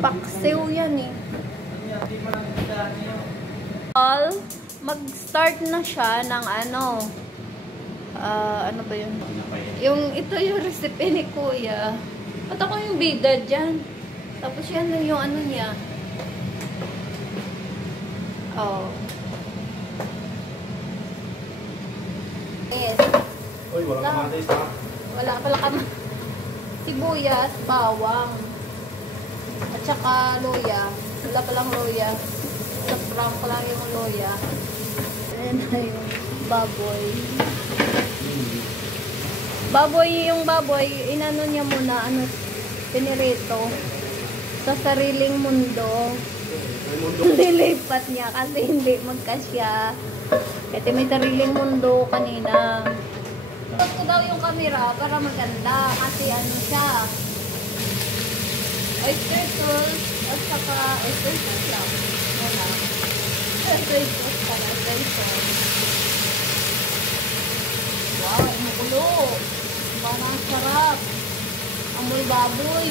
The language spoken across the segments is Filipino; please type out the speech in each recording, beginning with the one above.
Paksiw yan eh. Mag-start na siya ng ano. Ano ba yun? Ito yung recipe ni Kuya. At ako yung bida dyan. Tapos yan yung ano niya. Oh. Yes. Uy, wala kamatis ha? Wala pala kamatis. Sibuyas, bawang. At saka loya. Wala palang loya. Sa-prank pa lang yung loya. Ayan na yung baboy. Yung baboy, inano niya muna, pinirito. Sa sariling mundo. Nilipat niya kasi hindi magkasya. Kasi may sariling mundo kanina. Tapos ko daw yung camera para maganda kasi ano siya. Oyster sauce at saka oyster sauce lang. Wala. Oyster sauce pala. Oyster sauce. Wow, makulo. Parang sarap. Amoy baboy.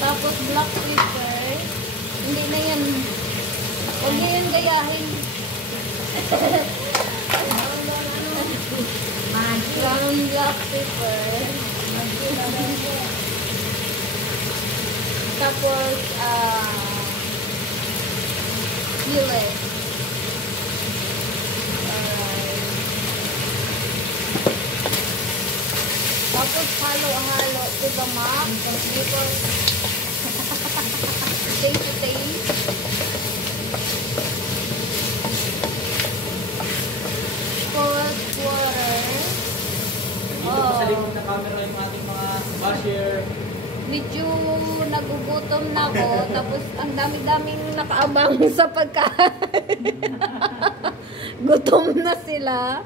Tapos black pepper. Hindi na yan. Huwag niya yan gayahin. Brown black pepper. Tapos, chili. Tapos, halo-halo to the max. Tapos, taste to taste. Cold water. Dito pa sa likod na camera yung ating mga basher. Medyo nagugutom na ako. Tapos, ang dami-daming nakaabang sa pagkain. Gutom na sila.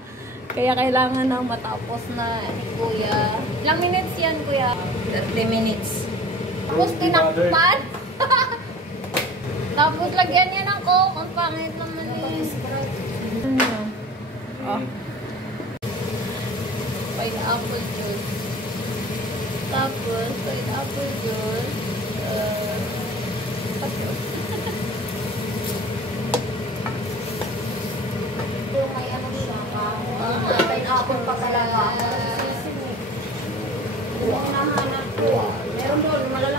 Kaya kailangan na matapos na ni Kuya. Ilang minutes yan, Kuya? 30 minutes. Tapos tinakpan. Tapos lagyan niya ng coke. Ang pangit naman eh. Oh. Pineapple juice. Tapos pineapple juice. May ano siya ka? Pineapple pa talaga. Kung nahanap ko. Meron doon, malalaman.